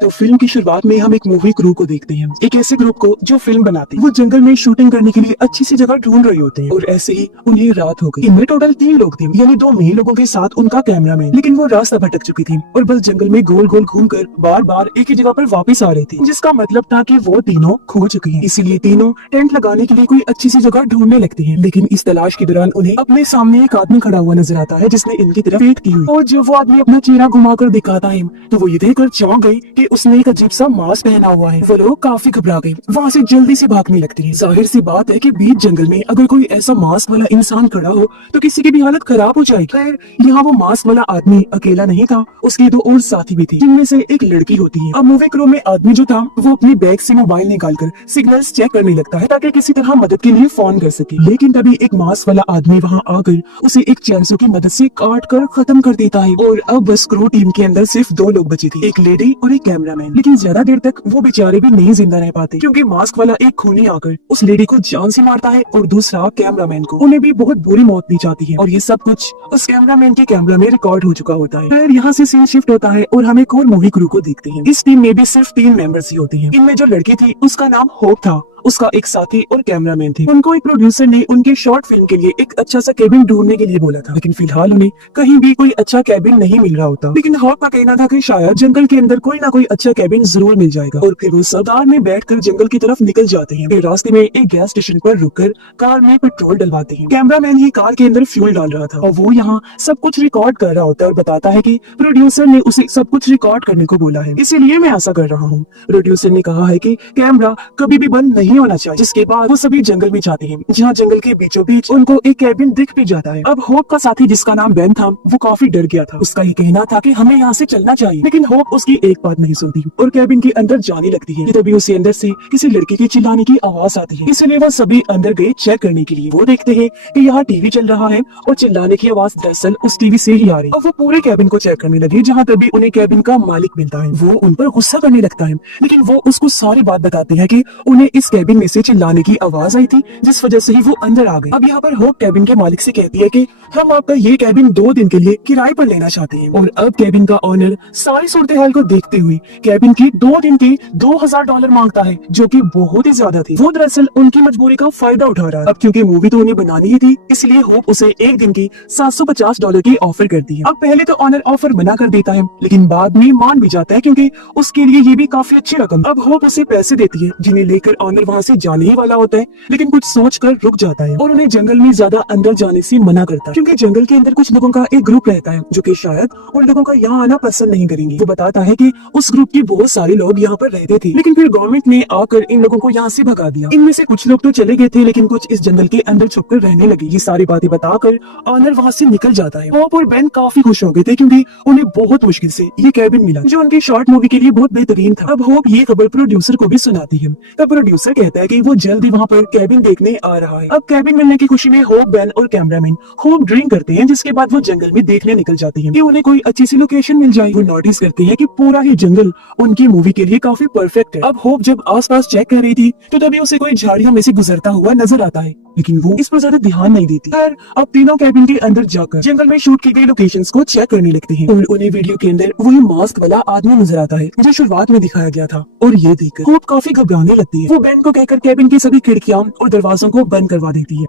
तो फिल्म की शुरुआत में हम एक मूवी क्रू को देखते हैं, एक ऐसे ग्रुप को जो फिल्म बनाते हैं। वो जंगल में शूटिंग करने के लिए अच्छी सी जगह ढूंढ रहे होते हैं और ऐसे ही उन्हें रात हो गई। इनमें टोटल 3 लोग थे, यानी 2 मेन लोगों के साथ उनका कैमरामैन। लेकिन वो रास्ता भटक चुकी थी और बस जंगल में गोल गोल घूमकर बार बार एक ही जगह पर वापस आ रही थी, जिसका मतलब था कि वो तीनों खो चुकी हैं। इसीलिए तीनों टेंट लगाने के लिए कोई अच्छी सी जगह ढूंढने लगती हैं। लेकिन इस तलाश के दौरान उन्हें अपने सामने एक आदमी खड़ा हुआ नजर आता है, जिसने इनकी तरफ वेट की हुई। और जब वो आदमी अपना चेहरा घुमाकर दिखाता है तो वो ये देखकर चौंक गई कि उसने एक अजीब सा मास्क पहना हुआ है। वो लोग काफी घबरा गए, वहाँ से जल्दी से भागने लगती है। जाहिर सी बात है कि बीच जंगल में अगर कोई ऐसा मास्क वाला इंसान खड़ा हो तो किसी की भी हालत खराब हो जाएगी। खैर, यहाँ वो मास्क वाला आदमी अकेला नहीं था, उसके 2 और साथी भी थे, जिनमें से एक लड़की होती है। अब मूवी क्रू में आदमी जो था वो अपनी बैग से मोबाइल निकालकर सिग्नल्स चेक करने लगता है ताकि किसी तरह मदद के लिए फोन कर सके। लेकिन तभी एक मास्क वाला आदमी वहाँ आकर उसे एक चैनसो की मदद से काट कर खत्म कर देता है। और अब बस क्रू टीम के अंदर सिर्फ 2 लोग बचे थे, एक लेडी और एक कैमरामैन। लेकिन ज्यादा देर तक वो बेचारे भी नहीं जिंदा रह पाते, क्योंकि मास्क वाला एक खूनी आकर उस लेडी को जान से मारता है और दूसरा कैमरामैन को। उन्हें भी बहुत बुरी मौत दी जाती है और ये सब कुछ उस कैमरामैन के कैमरा में रिकॉर्ड हो चुका होता है। फिर यहाँ से सीन शिफ्ट होता है और हम एक और मूवी क्रू को देखते हैं। इस टीम में भी सिर्फ 3 मेंबर्स ही होते हैं। इनमें जो लड़की थी उसका नाम होप था, उसका एक साथी और कैमरामैन थे। उनको एक प्रोड्यूसर ने उनके शॉर्ट फिल्म के लिए एक अच्छा सा कैबिन ढूंढने के लिए बोला था, लेकिन फिलहाल उन्हें कहीं भी कोई अच्छा कैबिन नहीं मिल रहा होता। लेकिन होप का कहना था कि शायद जंगल के अंदर कोई ना कोई अच्छा कैबिन जरूर मिल जाएगा। और फिर वो सब कार में बैठकर जंगल की तरफ निकल जाते हैं। फिर रास्ते में एक गैस स्टेशन पर रुककर कार में पेट्रोल डलवाते हैं। कैमरामैन ही कार के अंदर फ्यूल डाल रहा था और वो यहाँ सब कुछ रिकॉर्ड कर रहा होता है और बताता है कि प्रोड्यूसर ने उसे सब कुछ रिकॉर्ड करने को बोला है, इसीलिए मैं ऐसा कर रहा हूँ। प्रोड्यूसर ने कहा है कि कैमरा कभी भी बंद नहीं होना चाहिए। जिसके बाद वो सभी जंगल में जाते हैं, जहाँ जंगल के बीचों बीच उनको एक कैबिन दिख भी जाता है। अब होप का साथी जिसका नाम बेन था वो काफी डर गया था। उसका ये कहना था कि हमें यहाँ से चलना चाहिए, लेकिन होप उसकी एक बात नहीं सुनती और कैबिन के अंदर जाने लगती है। तभी उसे अंदर से किसी लड़की के चिल्लाने की आवाज आती है, इसलिए वो सभी अंदर गए चेक करने के लिए। वो देखते हैं कि यहाँ टीवी चल रहा है और चिल्लाने की आवाज दरअसल उस टीवी से ही आ रही है। अब वो पूरे कैबिन को चेक करने लगे, जहाँ तभी उन्हें कैबिन का मालिक मिलता है। वो उन पर गुस्सा करने लगता है, लेकिन वो उसको सारी बात बताते हैं कि उन्हें इस कैबिन में से चिल्लाने की आवाज आई थी, जिस वजह से ही वो अंदर आ गए। अब यहाँ पर होप कैबिन के मालिक से कहती है कि हम आपका ये कैबिन 2 दिन के लिए किराए पर लेना चाहते हैं। और अब कैबिन का ओनर सारी सूरत हाल को देखते हुए कैबिन की 2 दिन के $2000 मांगता है, जो कि बहुत ही ज्यादा थी। वो दरअसल उनकी मजबूरी का फायदा उठा रहा है। अब क्योंकि मूवी तो उन्हें बनानी ही थी, इसलिए होप उसे 1 दिन की $750 की ऑफर करती है। अब पहले तो ऑनर ऑफर मना कर देता है, लेकिन बाद में मान भी जाता है, क्योंकि उसके लिए ये भी काफी अच्छी रकम। अब होप उसे पैसे देती है, जिन्हें लेकर ऑनर वहाँ से जाने ही वाला होता है, लेकिन कुछ सोचकर रुक जाता है और उन्हें जंगल में ज्यादा अंदर जाने से मना करता है, क्योंकि जंगल के अंदर कुछ लोगों का एक ग्रुप रहता है जो कि शायद उन लोगों का यहाँ आना पसंद नहीं करेंगे। वो बताता है कि उस ग्रुप के बहुत सारे लोग यहाँ पर रहते थे, लेकिन फिर गवर्नमेंट ने आकर इन लोगों को यहाँ से भगा दिया। इनमें से कुछ लोग तो चले गए थे, लेकिन कुछ इस जंगल के अंदर छुपकर रहने लगे। ये सारी बातें बताकर ऑनर वहाँ से निकल जाता है। होप और बेन काफी खुश हो गए थे, क्योंकि उन्हें बहुत मुश्किल से ये कैबिन मिला, जो उनकी शॉर्ट मूवी के लिए बहुत बेहतरीन था। अब होप ये खबर प्रोड्यूसर को भी सुनाती है। तब प्रोड्यूसर कहता है कि वो जल्दी वहाँ पर कैबिन देखने आ रहा है। अब कैबिन मिलने की खुशी में होप, बेन और कैमरामैन खूब ड्रिंक करते हैं, जिसके बाद वो जंगल में देखने निकल जाते हैं कि उन्हें कोई अच्छी सी लोकेशन मिल जाए। वो नोटिस करते हैं कि पूरा ही जंगल उनकी मूवी के लिए काफी परफेक्ट है। अब होप जब आसपास चेक कर रही थी तो तभी उसे कोई झाड़ियों में से गुजरता हुआ नजर आता है, लेकिन वो इस पर ज्यादा ध्यान नहीं देती। खैर, अब तीनों कैबिन के अंदर जाकर जंगल में शूट की गई लोकेशंस को चेक करने लगते हैं और उन्हें वीडियो के अंदर वही मास्क वाला आदमी नजर आता है जो शुरुआत में दिखाया गया था। और ये देखकर होप काफी घबराने लगती है। वो बेन को कहकर कैबिन की सभी खिड़कियां और दरवाजों को बंद करवा देती है।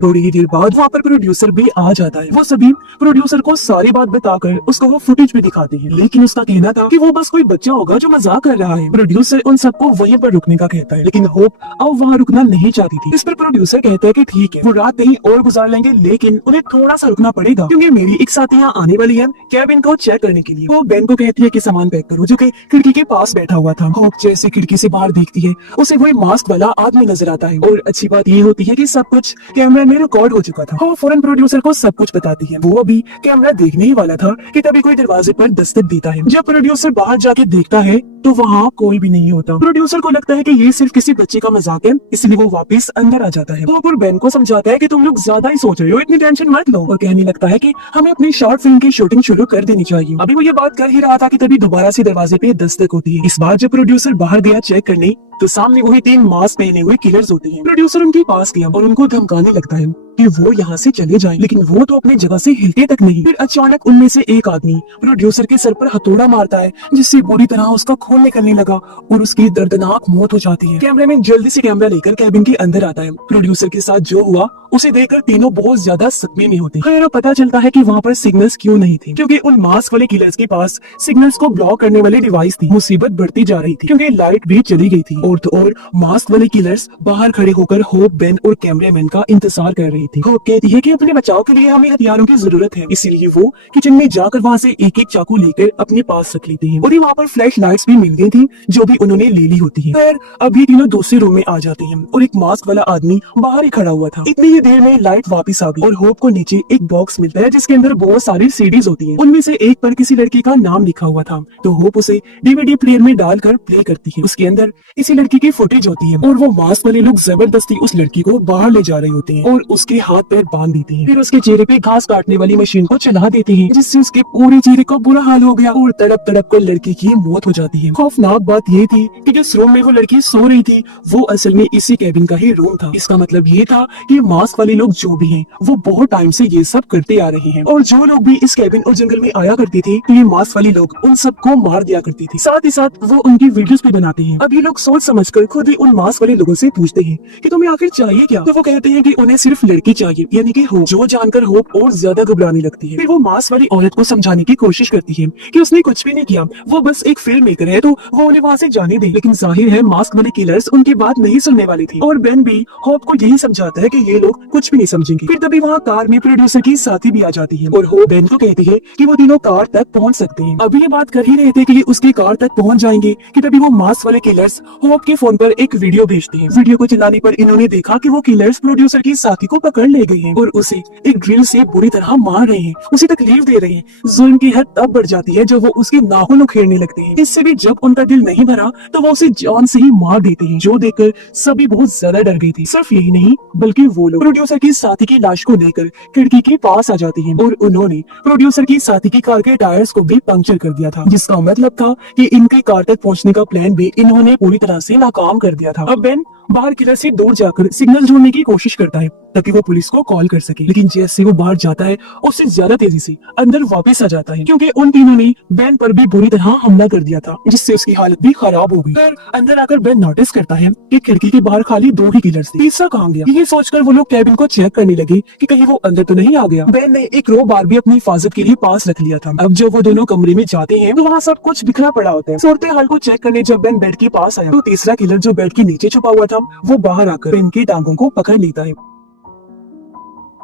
थोड़ी ही देर बाद वहाँ पर प्रोड्यूसर भी आ जाता है। वो सभी प्रोड्यूसर को सारी बात बताकर उसको वो फुटेज भी दिखाते हैं, लेकिन उसका कहना था कि वो बस कोई बच्चा होगा जो मजाक कर रहा है। प्रोड्यूसर उन सबको वहीं पर रुकने का कहता है, लेकिन होप अब वहाँ रुकना नहीं चाहती थी। इस पर प्रोड्यूसर कहता है कि ठीक है, वो रात कहीं और गुजार लेंगे, लेकिन उन्हें थोड़ा सा रुकना पड़ेगा, क्योंकि मेरी एक साथी यहाँ आने वाली है कैबिन को चेक करने के लिए। वो बेन को कहती है कि सामान पैक करो, जो कि खिड़की के पास बैठा हुआ था। होप जैसे खिड़की से बाहर देखती है, उसे वही मास्क वाला आदमी नजर आता है। और अच्छी बात ये होती है कि सब कुछ कैमरा में रिकॉर्ड हो चुका था। वो फौरन प्रोड्यूसर को सब कुछ बताती है। वो अभी कैमरा देखने ही वाला था कि तभी कोई दरवाजे पर दस्तक देता है। जब प्रोड्यूसर बाहर जाके देखता है तो वहाँ कोई भी नहीं होता। प्रोड्यूसर को लगता है कि ये सिर्फ किसी बच्चे का मजाक है, इसलिए वो वापस अंदर आ जाता है। वो और बेन को समझाता है कि तुम लोग ज्यादा ही सोच रहे हो, इतनी टेंशन मत लो, और कहने लगता है कि हमें अपनी शॉर्ट फिल्म की शूटिंग शुरू कर देनी चाहिए। अभी वो ये बात कर ही रहा था कि तभी दोबारा से दरवाजे पे दस्तक होती है। इस बार जब प्रोड्यूसर बाहर गया चेक करने तो सामने वही 3 मास्क पहने हुए किलर्स होते हैं। प्रोड्यूसर उनके पास गया और उनको धमकाने लगता है कि वो यहाँ से चले जाएं, लेकिन वो तो अपनी जगह से हिलते तक नहीं। फिर अचानक उनमें से एक आदमी प्रोड्यूसर के सर पर हथौड़ा मारता है, जिससे बुरी तरह उसका खून निकलने लगा और उसकी दर्दनाक मौत हो जाती है। कैमरामैन जल्दी से कैमरा लेकर कैबिन के अंदर आता है। प्रोड्यूसर के साथ जो हुआ उसे देखकर तीनों बहुत ज्यादा सदमे में होते हैं। पता चलता है कि वहाँ पर सिग्नल्स क्यों नहीं थे, क्योंकि उन मास्क वाले किलर्स के पास सिग्नल्स को ब्लॉक करने वाले डिवाइस थी। मुसीबत बढ़ती जा रही थी क्योंकि लाइट भी चली गई थी। और तो और मास्क वाले किलर्स बाहर खड़े होकर होप, बेन और कैमरामैन का इंतजार कर रही थी। होप कहती है कि अपने बचाव के लिए हमें हथियारों की जरूरत है, इसीलिए वो किचन में जाकर वहाँ से एक एक चाकू लेकर अपने पास रख लेते हैं। और वहाँ पर फ्लैश लाइट्स भी मिल गई थी, जो भी उन्होंने ले ली होती है। फिर अभी तीनों दूसरे रूम में आ जाते हैं और एक मास्क वाला आदमी बाहर ही खड़ा हुआ था। इतनी ही देर में लाइट वापस आ गई और होप को नीचे एक बॉक्स मिलता है, जिसके अंदर बहुत सारी सीडीज होती हैं। उनमें से एक पर किसी लड़की का नाम लिखा हुआ था, तो होप उसे डीवीडी प्लेयर में डालकर प्ले करती है। उसके अंदर इसी लड़की की फुटेज होती है और वो मास्क वाले लोग जबरदस्ती उस लड़की को बाहर ले जा रहे होते हैं और उसके हाथ पैर बांध देते हैं। फिर उसके चेहरे पे घास काटने वाली मशीन को चला देते हैं, जिससे उसके पूरे चेहरे का बुरा हाल हो गया और तड़प तड़प कर लड़की की मौत हो जाती है। खौफनाक बात ये थी कि जिस रूम में वो लड़की सो रही थी वो असल में इसी कैबिन का ही रूम था। इसका मतलब ये था कि मास्क वाले लोग जो भी हैं वो बहुत टाइम से ये सब करते आ रहे हैं और जो लोग भी इस कैबिन और जंगल में आया करते थे तो ये मास्क वाले लोग उन सबको मार दिया करती थी। साथ ही साथ वो उनकी वीडियोस भी बनाते हैं। अब ये लोग सोच समझकर खुद ही उन मास्क वाले लोगों से पूछते हैं कि तुम्हें आखिर चाहिए क्या, तो वो कहते हैं कि उन्हें सिर्फ लड़की चाहिए, यानी कि होप। जो जानकर होप और ज्यादा घबराने लगती है। फिर वो मास्क वाली औरत को समझाने की कोशिश करती है कि उसने कुछ भी नहीं किया, वो बस एक फिल्म मेकर है, तो वो उन्हें वहाँ से जाने दे। लेकिन जाहिर है मास्क वाले किलर्स उनकी बात नहीं सुनने वाले थे और बेन भी होप को यही समझाता है कि ये लोग कुछ भी नहीं समझेंगे। फिर तभी वहाँ कार में प्रोड्यूसर की साथी भी आ जाती है और होप बेन को कहती है कि वो तीनों कार तक पहुँच सकते हैं। अभी ये बात कर ही रहे थे कि ये उसकी कार तक पहुँच जाएंगे कि तभी वो मास्क वाले किलर्स होप के फोन पर एक वीडियो भेजते हैं। वीडियो को चलाने पर इन्होंने देखा कि वो किलर्स प्रोड्यूसर की साथी को पकड़ ले गए हैं और उसे एक ड्रिल से बुरी तरह मार रहे हैं, उसे तकलीफ दे रहे हैं। जुल्म की हद तब बढ़ जाती है जब वो उसके नाखून उखेड़ने लगते हैं। इससे भी जब उनका दिल नहीं भरा तो वो उसे जान से ही मार देते हैं, जो देखकर सभी बहुत ज्यादा डर गई थी। सिर्फ यही नहीं बल्कि वो लोग प्रोड्यूसर की साथी की लाश को लेकर खिड़की के पास आ जाते हैं और उन्होंने प्रोड्यूसर की साथी की कार के टायर्स को भी पंक्चर कर दिया था, जिसका मतलब था कि इनकी कार तक पहुंचने का प्लान भी इन्होंने पूरी तरह से नाकाम कर दिया था। अब बेन बाहर किलर से दूर जाकर सिग्नल ढूंढने की कोशिश करता है ताकि वो पुलिस को कॉल कर सके, लेकिन जैसे वो बाहर जाता है उससे ज्यादा तेजी से अंदर वापस आ जाता है, क्योंकि उन तीनों ने बेन पर भी बुरी तरह हमला कर दिया था, जिससे उसकी हालत भी खराब हो गई। फिर अंदर आकर बेन नोटिस करता है कि खिड़की के बाहर खाली 2 ही किलर्स थे, तीसरा कहाँ गया। ये सोचकर वो लोग कैबिन को चेक करने लगे कि कहीं वो अंदर तो नहीं आ गया। बेन ने एक रो बार भी अपनी हिफाजत के लिए पास रख लिया था। अब जब वो दोनों कमरे में जाते हैं तो वहाँ सब कुछ बिखरा पड़ा होता है। सूरत हाल को चेक करने जब बेन बेड के पास आया तो तीसरा किलर जो बेड के नीचे छुपा हुआ था वो बाहर आकर बेन की टांगों को पकड़ लेता है।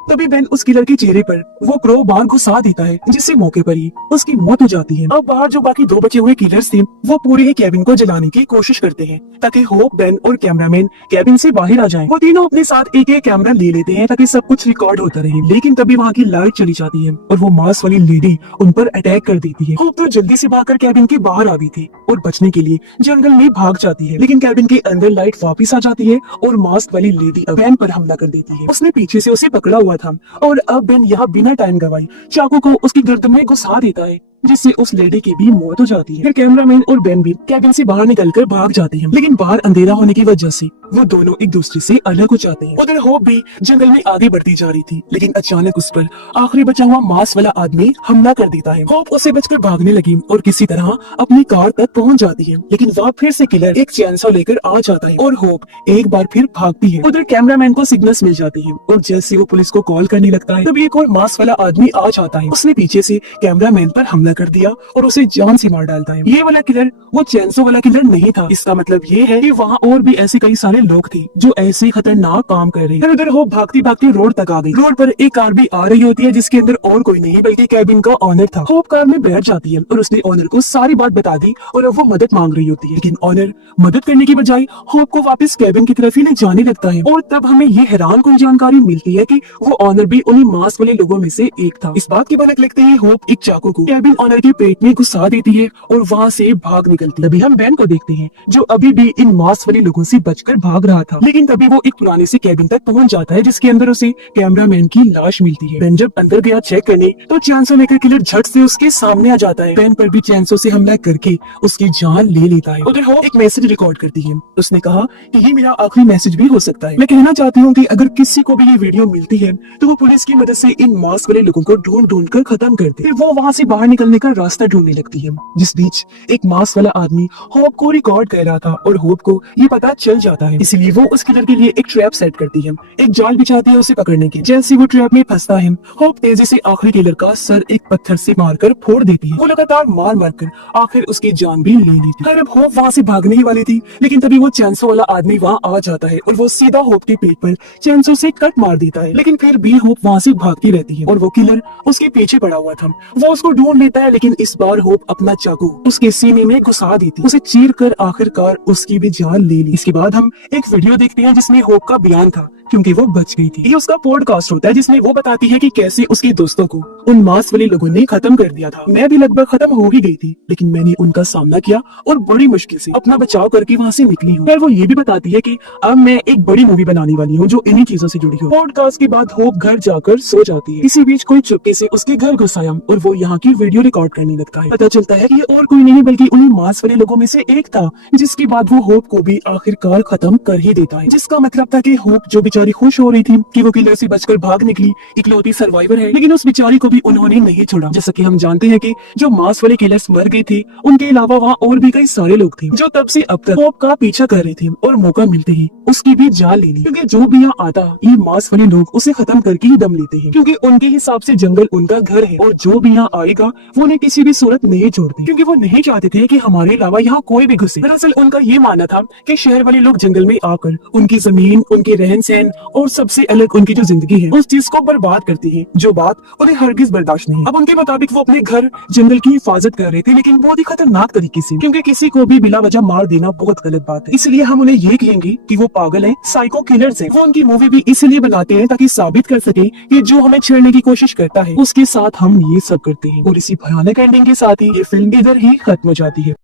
तभी बेन उस किलर के चेहरे पर वो क्रो बार घुसा देता है, जिससे मौके पर ही उसकी मौत हो जाती है। अब बाहर जो बाकी 2 बचे हुए किलर्स थे वो पूरे ही कैबिन को जलाने की कोशिश करते हैं ताकि होप, बेन और कैमरामैन कैबिन से बाहर आ जाएं। वो तीनों अपने साथ एक एक कैमरा ले लेते हैं ताकि सब कुछ रिकॉर्ड होता रहे, लेकिन तभी वहाँ की लाइट चली जाती है और वो मास्क वाली लेडी उन पर अटैक कर देती है। होप तो जल्दी से भागकर कैबिन के बाहर आ गई थी और बचने के लिए जंगल में भाग जाती है, लेकिन कैबिन के अंदर लाइट वापिस आ जाती है और मास्क वाली लेडी बेन पर हमला कर देती है। उसने पीछे से उसे पकड़ा हुआ था और अब बेन यहाँ बिना टाइम गवाए चाकू को उसकी गर्दन में घुसा देता है, जिससे उस लेडी की भी मौत हो जाती है। फिर कैमरामैन और बेन भी कैबिन से बाहर निकलकर भाग जाते हैं, लेकिन बाहर अंधेरा होने की वजह से वो दोनों एक दूसरे से अलग हो जाते हैं। उधर होप भी जंगल में आगे बढ़ती जा रही थी, लेकिन अचानक उस पर आखिरी बचा हुआ मास्क वाला आदमी हमला कर देता है। होप उसे बचकर भागने लगी और किसी तरह अपनी कार तक पहुंच जाती है, लेकिन वहाँ फिर से किलर एक चैनसॉ लेकर आ जाता है और होप एक बार फिर भागती है। उधर कैमरामैन को सिग्नल्स मिल जाती है और जैसे वो पुलिस को कॉल करने लगता है तभी एक और मास्क वाला आदमी आ जाता है। उसने पीछे से कैमरामैन पर हमला कर दिया और उसे जान से मार डालता है। ये वाला किलर वो चैनसॉ वाला किलर नहीं था। इसका मतलब ये है कि वहाँ और भी ऐसे कई सारे लोग थे जो ऐसे खतरनाक काम कर रहे हैं। उधर होप भागती भागती रोड तक आ गई। रोड पर एक कार भी आ रही होती है जिसके अंदर और कोई नहीं बल्कि कैबिन का ऑनर था। होप कार में बैठ जाती है और उसने ऑनर को सारी बात बता दी और अब वो मदद मांग रही होती है, लेकिन ऑनर मदद करने की बजाय होप को वापस कैबिन की तरफ ही ले जाने लगता है। और तब हमें ये हैरान कुन जानकारी मिलती है कि वो ऑनर भी उन्हीं मास्क वाले लोगों में से एक था। इस बात की भनक लगते ही होप एक चाकू को कैबिन ऑनर के पेट में घुसा देती है और वहाँ से भाग निकलती है। तभी हम बेन को देखते हैं जो अभी भी इन मास्क वाले लोगों से बचकर भाग रहा था, लेकिन तभी वो एक पुराने से कैबिन तक पहुंच जाता है जिसके अंदर उसे कैमरामैन की लाश मिलती है। बेन जब अंदर गया चेक करने तो चैंसो लेकर किलर झट से उसके सामने आ जाता है। बेन पर भी चैंसो से हमला करके उसकी जान ले लेता है। उधर होप एक मैसेज रिकॉर्ड करती है। उसने कहा कि ये मेरा आखिरी मैसेज भी हो सकता है। मैं कहना चाहती हूँ कि अगर किसी को भी ये वीडियो मिलती है तो वो पुलिस की मदद से इन मास्क वाले लोगों को ढूंढ ढूंढ कर खत्म कर दे। फिर वो वहाँ से बाहर निकलने का रास्ता ढूंढने लगती है। जिस बीच एक मास्क वाला आदमी होप को रिकॉर्ड कर रहा था और होप को ये पता चल जाता है, इसलिए वो उस किलर के लिए एक ट्रैप सेट करती है, एक जाल बिछाती है उसे पकड़ने की। जैसे वो ट्रैप में फंसता है, होप तेजी से आखिरी किलर का सर एक पत्थर से मारकर फोड़ देती है। वो लगातार मार मार कर आखिर उसकी जान भी ले लेती है। अब होप वहाँ से भागने ही वाली थी, लेकिन तभी वो चैंसो वाला आदमी वहाँ आ जाता है और वो सीधा होप के पेट पर चैंसो से कट मार देता है। लेकिन फिर भी होप वहाँ से भागती रहती है और वो किलर उसके पीछे पड़ा हुआ था। वो उसको ढूंढ लेता है, लेकिन इस बार होप अपना चाकू उसके सीने में घुसा देती है, उसे चीर कर आखिरकार उसकी भी जान ले ली। इसके बाद हम एक वीडियो देखते हैं जिसमें होप का बयान था क्योंकि वो बच गई थी। ये उसका पॉडकास्ट होता है जिसमें वो बताती है कि कैसे उसके दोस्तों को उन मास्क वाले लोगों ने खत्म कर दिया था। मैं भी लगभग खत्म हो ही गई थी, लेकिन मैंने उनका सामना किया और बड़ी मुश्किल से अपना बचाव करके वहाँ से निकली हूँ। वो ये भी बताती है कि अब मैं एक बड़ी मूवी बनाने वाली हूँ जो इन्हीं चीजों से जुड़ी हो। पॉडकास्ट के बाद होप घर जाकर सो जाती है। इसी बीच कोई चुपके से उसके घर घुस आया और वो यहाँ की वीडियो रिकॉर्ड करने लगता है। पता चलता है कि ये और कोई नहीं बल्कि उन्हीं मास्क वाले लोगों में से एक था, जिसके बाद वो होप को भी आखिरकार खत्म कर ही देता है। जिसका मतलब था कि होप जो बेचारी खुश हो रही थी कि वो किलर से बचकर भाग निकली, इकलौती सर्वाइवर है, लेकिन उस बेचारी को भी उन्होंने नहीं छोड़ा। जैसा कि हम जानते हैं कि जो मास्क वाले किलर्स मर गए थे, उनके अलावा वहाँ और भी कई सारे लोग थे जो तब से अब तक होप का पीछा कर रहे थे और मौका मिलते ही उसकी भी जान ले ली। क्योंकि जो भी यहाँ आता, ये मास्क वाले लोग उसे खत्म करके ही दम लेते हैं, क्योंकि उनके हिसाब से जंगल उनका घर है और जो भी यहाँ आएगा वो उन्हें किसी भी सूरत नहीं छोड़ते, क्योंकि वो नहीं चाहते थे कि हमारे अलावा यहाँ कोई भी घुसे। दरअसल उनका ये मानना था कि शहर वाले लोग जंगल में आकर उनकी जमीन, उनके रहन सहन और सबसे अलग उनकी जो जिंदगी है उस चीज को बर्बाद करती है, जो बात उन्हें हरगिज बर्दाश्त नहीं। अब उनके मुताबिक वो अपने घर जंगल की हिफाजत कर रहे थे, लेकिन बहुत ही खतरनाक तरीके से, क्योंकि किसी को भी बिला वजह मार देना बहुत गलत बात है। इसलिए हम उन्हें ये कहेंगे कि वो पागल है, साइको किलर्स है। वो उनकी मूवी भी इसलिए बनाते हैं ताकि साबित कर सके कि जो हमें छेड़ने की कोशिश करता है उसके साथ हम ये सब करते हैं। और इसी भयानक एंडिंग के साथ ही ये फिल्म इधर ही खत्म हो जाती है।